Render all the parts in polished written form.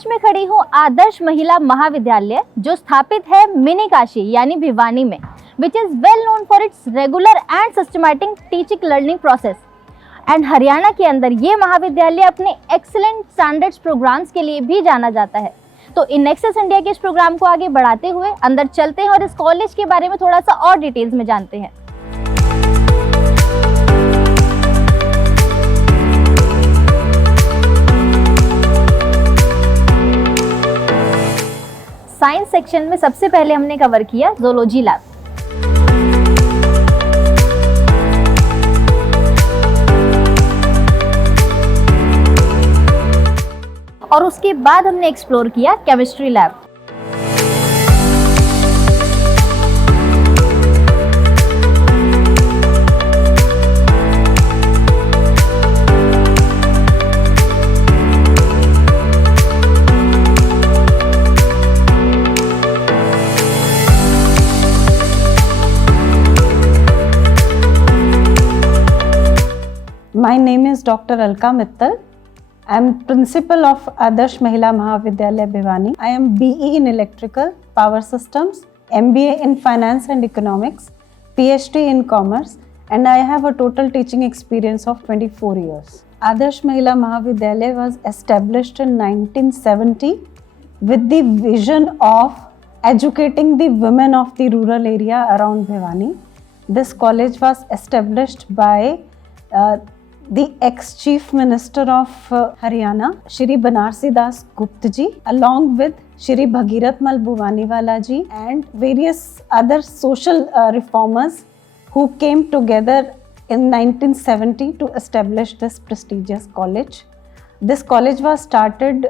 आज मैं खड़ी हूँ आदर्श महिला महाविद्यालय जो स्थापित है मिनी काशी यानी भिवानी में, which is well known for its regular and systematic teaching learning process. And Haryana के अंदर ये महाविद्यालय अपने एक्सीलेंट स्टैंडर्ड्स प्रोग्राम्स के लिए भी जाना जाता है। तो इन नेक्सस इंडिया के इस प्रोग्राम को आगे बढ़ाते हुए अंदर चलते हैं और इस कॉलेज के बारे में थोड़ा सा और डिटेल्स में जानते हैं। साइंस सेक्शन में सबसे पहले हमने कवर किया ज़ूलॉजी लैब। और उसके बाद हमने एक्सप्लोर किया chemistry lab. My name is Dr. Alka Mittal. I am principal of Adarsh Mahila Mahavidyalaya Bhiwani. I am BE in Electrical Power Systems, MBA in Finance and Economics, PhD in Commerce, and I have a total teaching experience of 24 years. Adarsh Mahila Mahavidyalaya was established in 1970 with the vision of educating the women of the rural area around Bhiwani. This college was established by the ex-Chief Minister of Haryana, Shri Banarsi Das Gupta ji, along with Shri Bhagirath Mal Bhuwaniwala ji and various other social reformers who came together in 1970 to establish this prestigious college. This college was started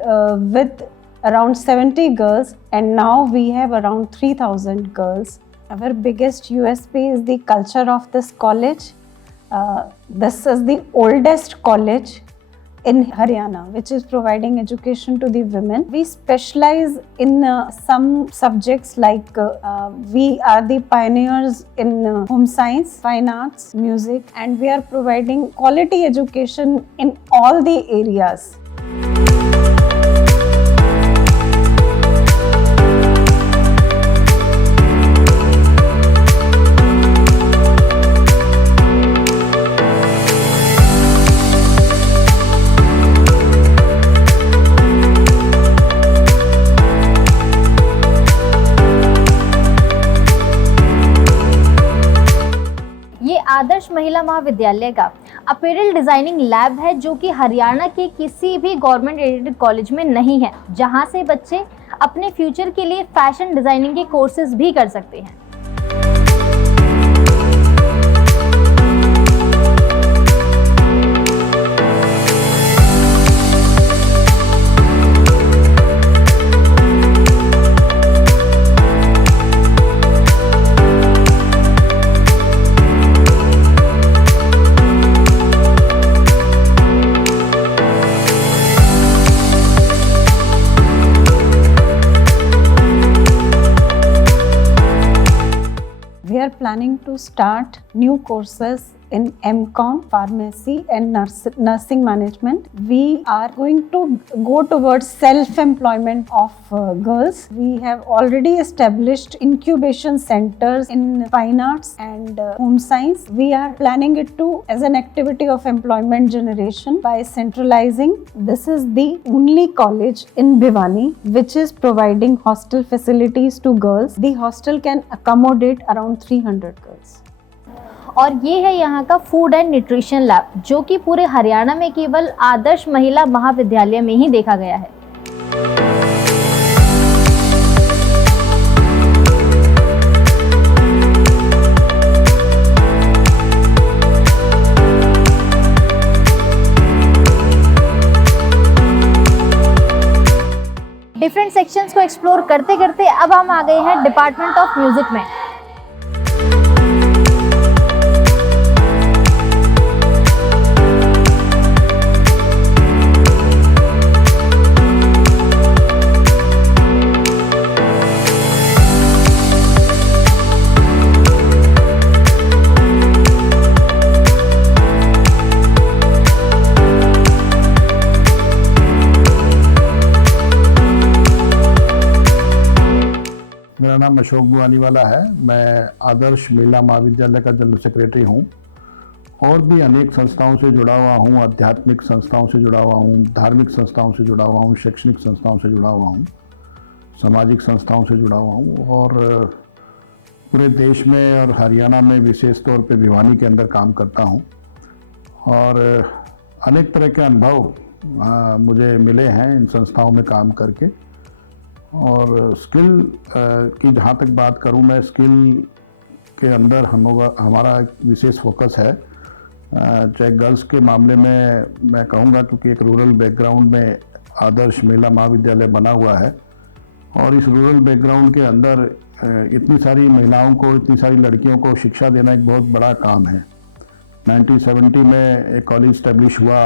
with around 70 girls and now we have around 3,000 girls. Our biggest USP is the culture of this college. This is the oldest college in Haryana which is providing education to the women. We specialize in some subjects like we are the pioneers in home science, fine arts, music, and we are providing quality education in all the areas. आदर्श महिला महाविद्यालय का apparel designing lab है जो कि हरियाणा के किसी भी government aided college में नहीं है, जहां से बच्चे अपने फ्यूचर के लिए फैशन डिजाइनिंग के कोर्सेज भी कर सकते हैं। We are planning to start new courses in MCOM, Pharmacy and Nursing Management. We are going to go towards self-employment of girls. We have already established incubation centers in fine arts and home science. We are planning it to as an activity of employment generation by centralizing. This is the only college in Bhiwani which is providing hostel facilities to girls. The hostel can accommodate around 300 girls. और ये है यहाँ का food and nutrition lab जो कि पूरे हरियाणा में केवल आदर्श महिला महाविद्यालय में ही देखा गया है। डिफरेंट सेक्शंस को एक्सप्लोर करते करते अब हम आ गए हैं डिपार्टमेंट ऑफ म्यूजिक में। मेरा नाम अशोक बुआनीवाला है। मैं आदर्श महिला महाविद्यालय का जनरल सेक्रेटरी हूँ। और भी अनेक संस्थाओं से जुड़ा हुआ हूँ, आध्यात्मिक संस्थाओं से जुड़ा हुआ हूँ, धार्मिक संस्थाओं से जुड़ा हुआ हूँ, शैक्षणिक संस्थाओं से जुड़ा हुआ हूँ, सामाजिक संस्थाओं से जुड़ा हुआ हूँ और पूरे देश में और हरियाणा में विशेष तौर पे भिवानी के अंदर काम करता हूँ। और अनेक तरह के अनुभव मुझे मिले हैं इन संस्थाओं में काम करके। और स्किल की जहाँ तक बात करूँ, मैं स्किल के अंदर हमारा एक विशेष फोकस है। चाहे गर्ल्स के मामले में मैं कहूँगा, क्योंकि एक रूरल बैकग्राउंड में आदर्श महिला महाविद्यालय बना हुआ है और इस रूरल बैकग्राउंड के अंदर इतनी सारी महिलाओं को, इतनी सारी लड़कियों को शिक्षा देना एक बहुत बड़ा काम है। 1970 में एक कॉलेज इस्टेब्लिश हुआ।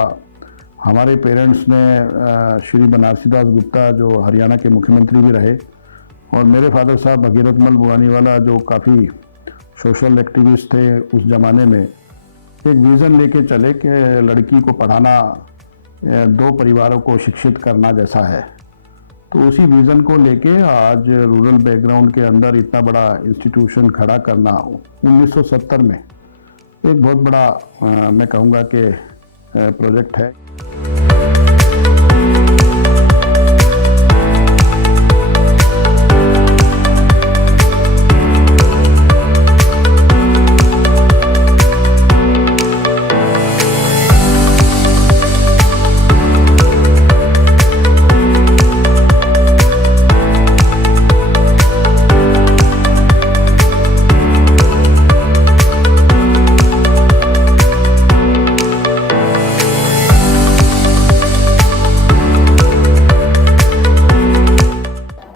हमारे पेरेंट्स ने श्री बनारसी दास गुप्ता, जो हरियाणा के मुख्यमंत्री भी रहे, और मेरे फादर साहब भगीरथ मल बुआनीवाला, जो काफ़ी सोशल एक्टिविस्ट थे उस ज़माने में, एक विज़न लेके चले कि लड़की को पढ़ाना दो परिवारों को शिक्षित करना जैसा है। तो उसी विज़न को लेके आज रूरल बैकग्राउंड के अंदर इतना बड़ा इंस्टीट्यूशन खड़ा करना 1970 में एक बहुत बड़ा मैं कहूँगा कि प्रोजेक्ट है।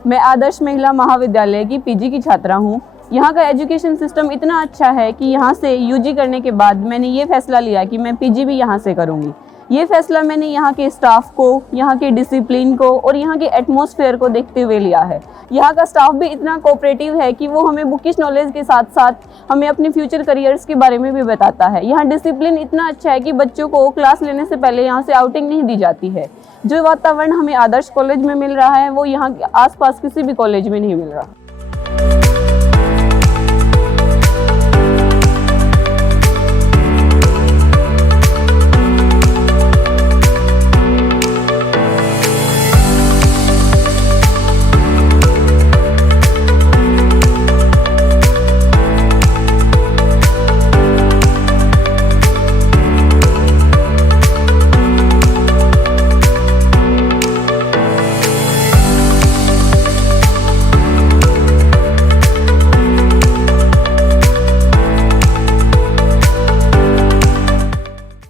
मैं आदर्श महिला महाविद्यालय की पीजी की छात्रा हूँ। यहाँ का एजुकेशन सिस्टम इतना अच्छा है कि यहाँ से यूजी करने के बाद मैंने ये फैसला लिया कि मैं पीजी भी यहाँ से करूँगी। ये फैसला मैंने यहाँ के स्टाफ को, यहाँ के डिसिप्लिन को और यहाँ के एटमॉस्फेयर को देखते हुए लिया है। यहाँ का स्टाफ भी इतना कोऑपरेटिव है कि वो हमें बुकिश नॉलेज के साथ साथ हमें अपने फ्यूचर करियर्स के बारे में भी बताता है। यहाँ डिसिप्लिन इतना अच्छा है कि बच्चों को क्लास लेने से पहले यहाँ से आउटिंग नहीं दी जाती है। जो वातावरण हमें आदर्श कॉलेज में मिल रहा है वो यहाँ के आसपास किसी भी कॉलेज में नहीं मिल रहा।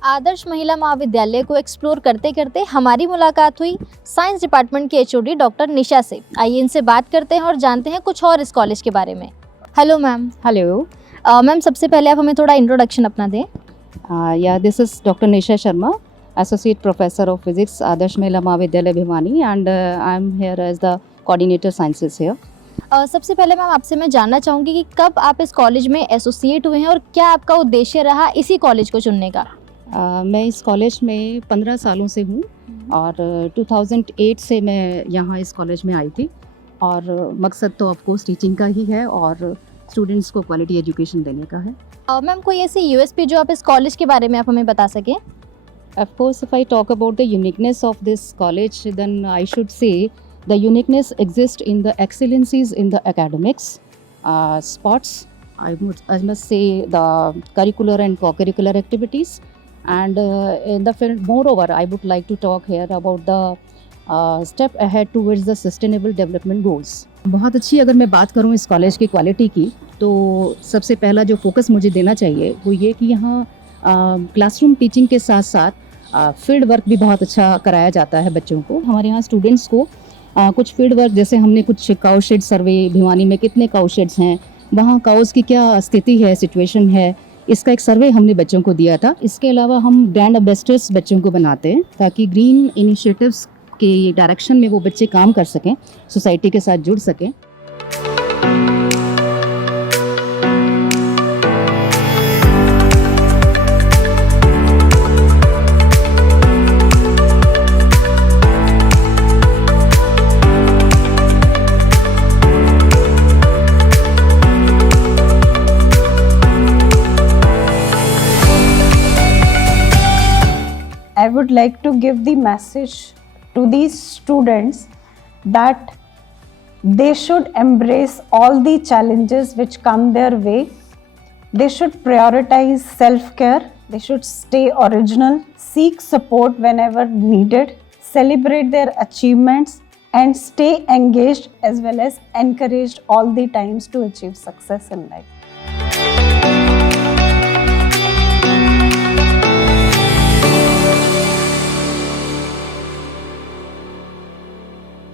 आदर्श महिला महाविद्यालय को एक्सप्लोर करते करते हमारी मुलाकात हुई साइंस डिपार्टमेंट की एचओडी डॉक्टर निशा से। आइए इनसे बात करते हैं और जानते हैं कुछ और इस कॉलेज के बारे में। Hello ma'am. हेलो मैम, सबसे पहले आप हमें थोड़ा इंट्रोडक्शन अपना दें। This is doctor Nisha Sharma, associate professor of physics, Adarsh Mahila Mahavidyalaya Bhiwani, and I am here as the coordinator sciences here. सबसे पहले मैम आपसे मैं जानना चाहूँगी कि कब आप इस कॉलेज में एसोसिएट हुए हैं और क्या आपका उद्देश्य रहा इसी कॉलेज को चुनने का? मैं इस कॉलेज में 15 सालों से हूँ और 2008 से मैं यहाँ इस कॉलेज में आई थी और मकसद तो ऑफकोर्स टीचिंग का ही है और स्टूडेंट्स को क्वालिटी एजुकेशन देने का है। मैम, कोई ऐसी यूएसपी जो आप इस कॉलेज के बारे में आप हमें बता सकें? Of course if I talk about the uniqueness of this college then I should say the uniqueness exist in the excellencies in the academics sports. I must say the curricular and co-curricular activities, and in the field, moreover, I would like to talk here about the step ahead towards the sustainable development goals. बहुत अच्छी अगर मैं बात करूँ इस कॉलेज की क्वालिटी की, तो सबसे पहला जो फोकस मुझे देना चाहिए वो ये कि यहाँ क्लासरूम टीचिंग के साथ साथ फील्ड वर्क भी बहुत अच्छा कराया जाता है बच्चों को। हमारे यहाँ स्टूडेंट्स को कुछ फील्ड वर्क, जैसे हमने कुछ काउ शेड सर्वे, भिवानी में कितने काउ शेड्स हैं, वहाँ काउस की क्या स्थिति है, सिचुएशन है, इसका एक सर्वे हमने बच्चों को दिया था। इसके अलावा हम ब्रांड एम्बेसडर्स बच्चों को बनाते हैं ताकि ग्रीन इनिशिएटिव्स के डायरेक्शन में वो बच्चे काम कर सकें, सोसाइटी के साथ जुड़ सकें। would like to give the message to these students that they should embrace all the challenges which come their way. They should prioritize self-care. They should stay original, seek support whenever needed, celebrate their achievements, and stay engaged as well as encouraged all the times to achieve success in life.